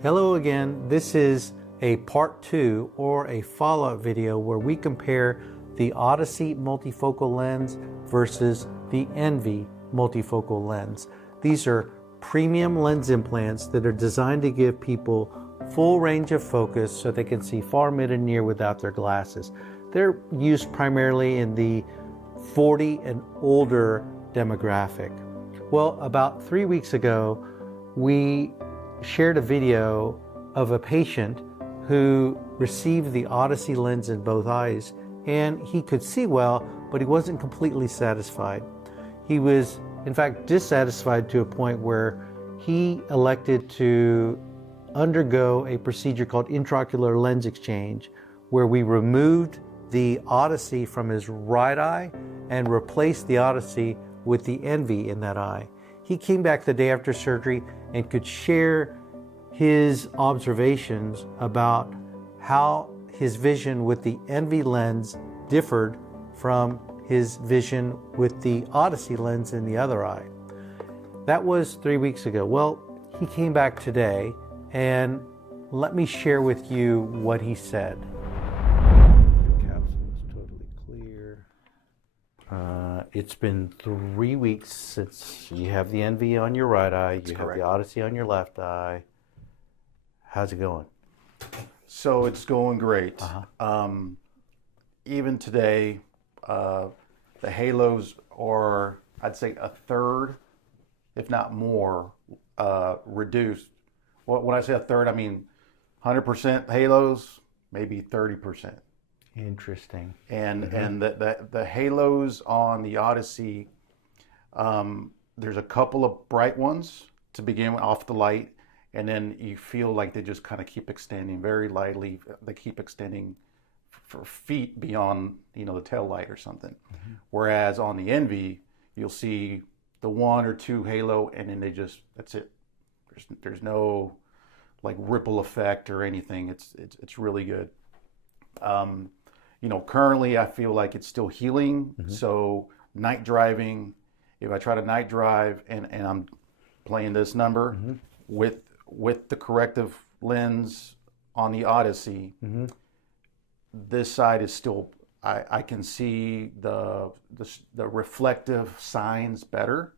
Hello again. This is a part 2 or a follow-up video where we compare the Odyssey multifocal lens versus the Envy multifocal lens. These are premium lens implants that are designed to give people full range of focus so they can see far, mid, and near without their glasses. They're used primarily in the 40 and older demographic. Well, about 3 weeks ago, we shared a video of a patient who received the Odyssey lens in both eyes, and he could see well, but he wasn't completely satisfied. He was, in fact, dissatisfied to a point where he elected to undergo a procedure called intraocular lens exchange, where we removed the Odyssey from his right eye and replaced the Odyssey with the Envy in that eye. He came back the day after surgery and could share his observations about how his vision with the Envy lens differed from his vision with the Odyssey lens in the other eye. That was 3 weeks ago. Well, he came back today, and let me share with you what he said. Capsule is totally clear. It's been 3 weeks since you have the Envy on your right eye, you have the Odyssey on your left eye. How's it going? So it's going great. Even today, the halos are, I'd say, a third, if not more, reduced. Well, when I say a third, I mean 100% halos, maybe 30%. Interesting. And the halos on the Odyssey, there's a couple of bright ones to begin with off the light, and then you feel like they just kind of keep extending very lightly. They keep extending for feet beyond, the tail light or something. Whereas on the Envy, you'll see the one or two halo, and then that's it. There's no like ripple effect or anything. It's really good. Currently I feel like it's still healing. So night driving, if I try to night drive and I'm playing this number with the corrective lens on the Odyssey, this side is still, I can see the reflective signs better.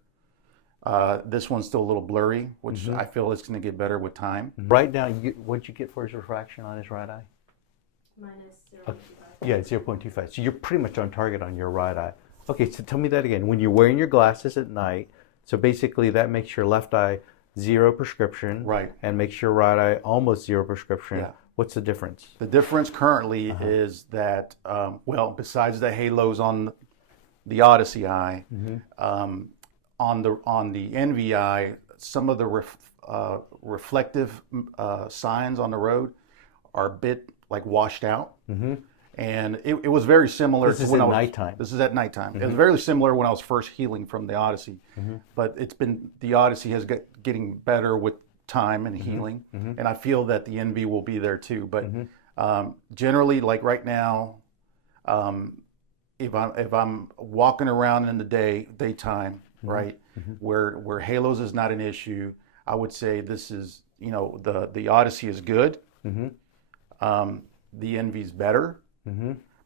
This one's still a little blurry, which I feel is going to get better with time. Right now, what'd you get for his refraction on his right eye? Minus 0.25. Yeah, 0.25. So you're pretty much on target on your right eye. Okay, so tell me that again. When you're wearing your glasses at night, so basically that makes your left eye 0 prescription. Right. And makes your right eye almost 0 prescription. Yeah. What's the difference? The difference currently is that, besides the halos on the Odyssey eye, on the Envy eye, some of the reflective signs on the road are a bit like washed out. And it was very similar to when I was nighttime. This is at nighttime. It was very similar when I was first healing from the Odyssey. But the Odyssey has getting better with time and healing. And I feel that the Envy will be there too. But generally, like right now, if I'm walking around in the daytime, right, where halos is not an issue, I would say this is, the Odyssey is good. The Envy's better.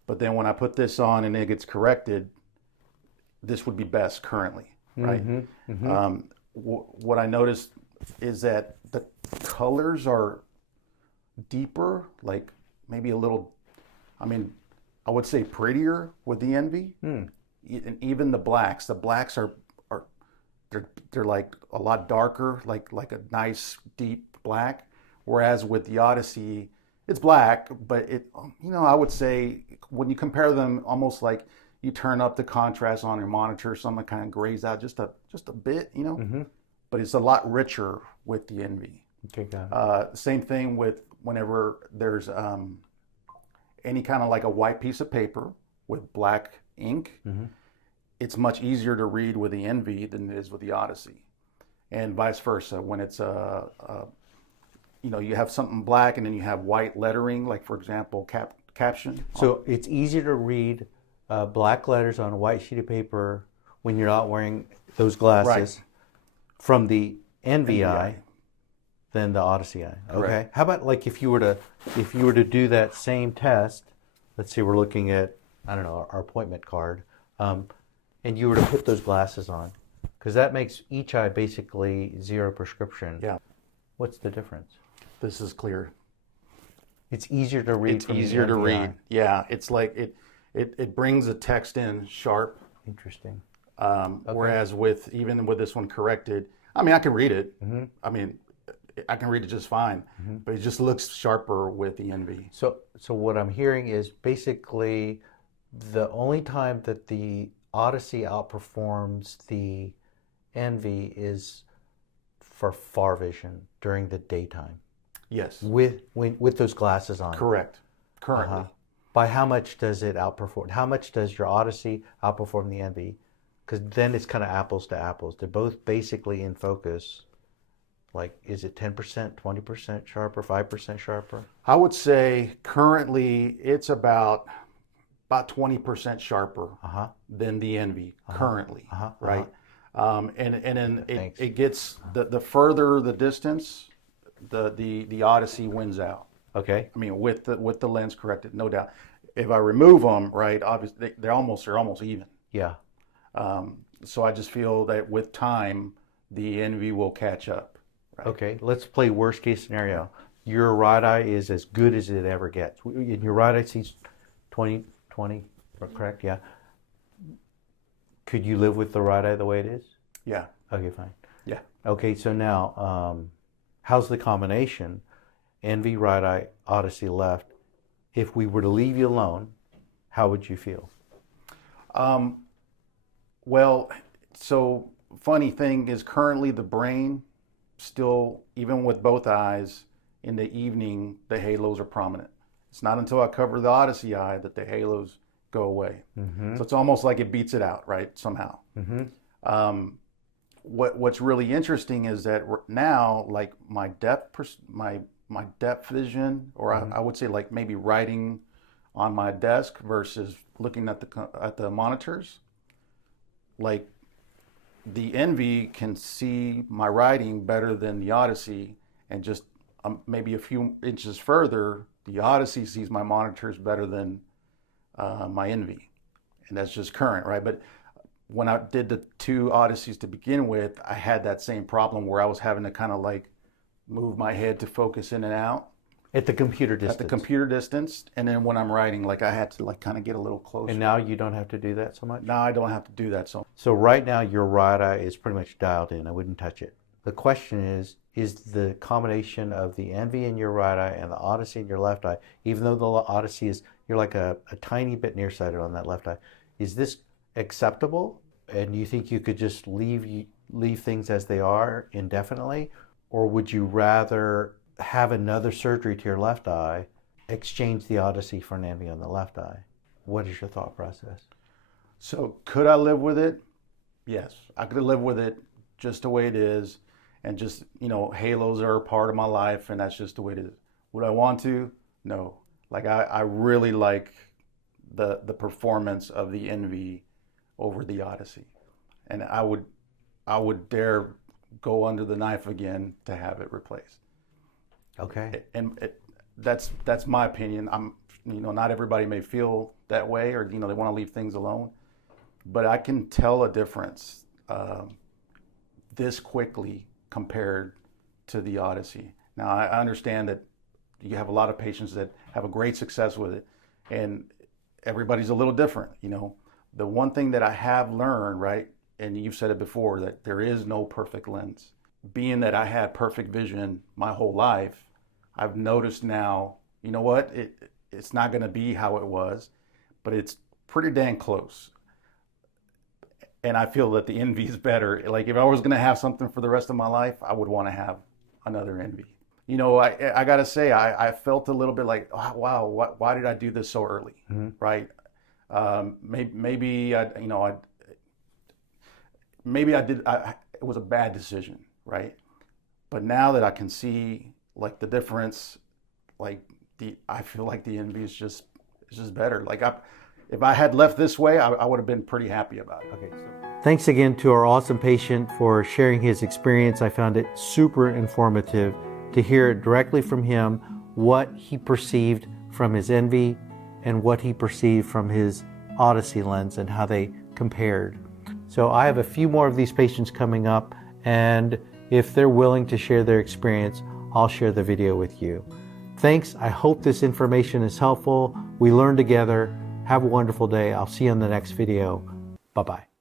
But then when I put this on and it gets corrected, this would be best currently, right? What I noticed is that the colors are deeper, like maybe a little, I would say prettier with the Envy. And even the blacks are they're like a lot darker, like a nice deep black. Whereas with the Odyssey, it's black, but I would say when you compare them, almost like you turn up the contrast on your monitor, something kind of grays out just a bit, But it's a lot richer with the Envy. Okay, got it. Same thing with whenever there's any kind of like a white piece of paper with black ink. It's much easier to read with the Envy than it is with the Odyssey, and vice versa. When it's you have something black and then you have white lettering, like for example, caption. So it's easier to read black letters on a white sheet of paper when you're not wearing those glasses from the Envy eye than the Odyssey eye. Okay. Correct. How about like if you were to do that same test, let's say we're looking at, I don't know, our appointment card, and you were to put those glasses on, because that makes each eye basically zero prescription. Yeah. What's the difference? This is clear. It's easier to read. It's from the easier to NV read. eye. Yeah, it's like it brings the text in sharp. Interesting. Whereas with this one corrected, I mean, I can read it. I mean, I can read it just fine, but it just looks sharper with the NV. So what I'm hearing is basically the only time that the Odyssey outperforms the NV is for far vision during the daytime Yes, with those glasses on. correct. Currently, By how much does it outperform? How much does your Odyssey outperform the NV? Because then it's kind of apples to apples. They're both basically in focus. Like, is it 10%, 20% sharper, 5% sharper? I would say currently it's about 20% sharper than the NV currently, right? And then it gets the further the distance, the Odyssey wins out. Okay. I mean, with the lens corrected, no doubt. If I remove them, right, obviously they're almost even. Yeah. So I just feel that with time, the NV will catch up. Right? Okay, let's play worst case scenario. Your right eye is as good as it ever gets. And your right eye sees 20, correct? Yeah. Could you live with the right eye the way it is? Yeah. Okay, fine. Yeah. Okay, so now, how's the combination? NV right eye, Odyssey left. If we were to leave you alone, how would you feel? Well, so funny thing is currently the brain still, even with both eyes, in the evening, the halos are prominent. It's not until I cover the Odyssey eye that the halos go away. So it's almost like it beats it out, right, somehow. What's really interesting is that now, like my depth vision, or I would say like maybe writing on my desk versus looking at the monitors, like the NV can see my writing better than the Odyssey, and just maybe a few inches further, the Odyssey sees my monitors better than my NV, and that's just current, right? But when I did the two Odysseys to begin with, I had that same problem where I was having to kind of like move my head to focus in and out. At the computer distance. At the computer distance, and then when I'm writing, like I had to like kind of get a little closer. And now you don't have to do that so much? Now I don't have to do that so much. So right now your right eye is pretty much dialed in. I wouldn't touch it. The question is the combination of the NV in your right eye and the Odyssey in your left eye, even though the Odyssey is, you're like a tiny bit nearsighted on that left eye, is this acceptable? And you think you could just leave things as they are indefinitely? Or would you rather have another surgery to your left eye, exchange the Odyssey for an NV on the left eye? What is your thought process? So could I live with it? Yes, I could live with it just the way it is, and just, halos are a part of my life, and that's just the way it is. Would I want to? No. Like I really like the performance of the NV over the Odyssey, and I would dare go under the knife again to have it replaced. Okay. And that's my opinion. Not everybody may feel that way, or they want to leave things alone, but I can tell a difference this quickly compared to the Odyssey. Now I understand that you have a lot of patients that have a great success with it, and everybody's a little different. The one thing that I have learned, right, and you've said it before, that there is no perfect lens. Being that I had perfect vision my whole life, I've noticed now, you know what, it's not going to be how it was, but it's pretty dang close. And I feel that the NV is better. Like if I was going to have something for the rest of my life, I would want to have another NV. I got to say, I felt a little bit like, oh, wow, why did I do this so early, right? Maybe I did. It was a bad decision, right? But now that I can see like the difference, I feel like the NV is just better. Like if I had left this way, I would have been pretty happy about it. Okay. Thanks again to our awesome patient for sharing his experience. I found it super informative. to hear it directly from him, what he perceived from his Envy and what he perceived from his Odyssey lens and how they compared. So I have a few more of these patients coming up, and if they're willing to share their experience, I'll share the video with you. Thanks. I hope this information is helpful. We learn together. Have a wonderful day. I'll see you in the next video. Bye-bye.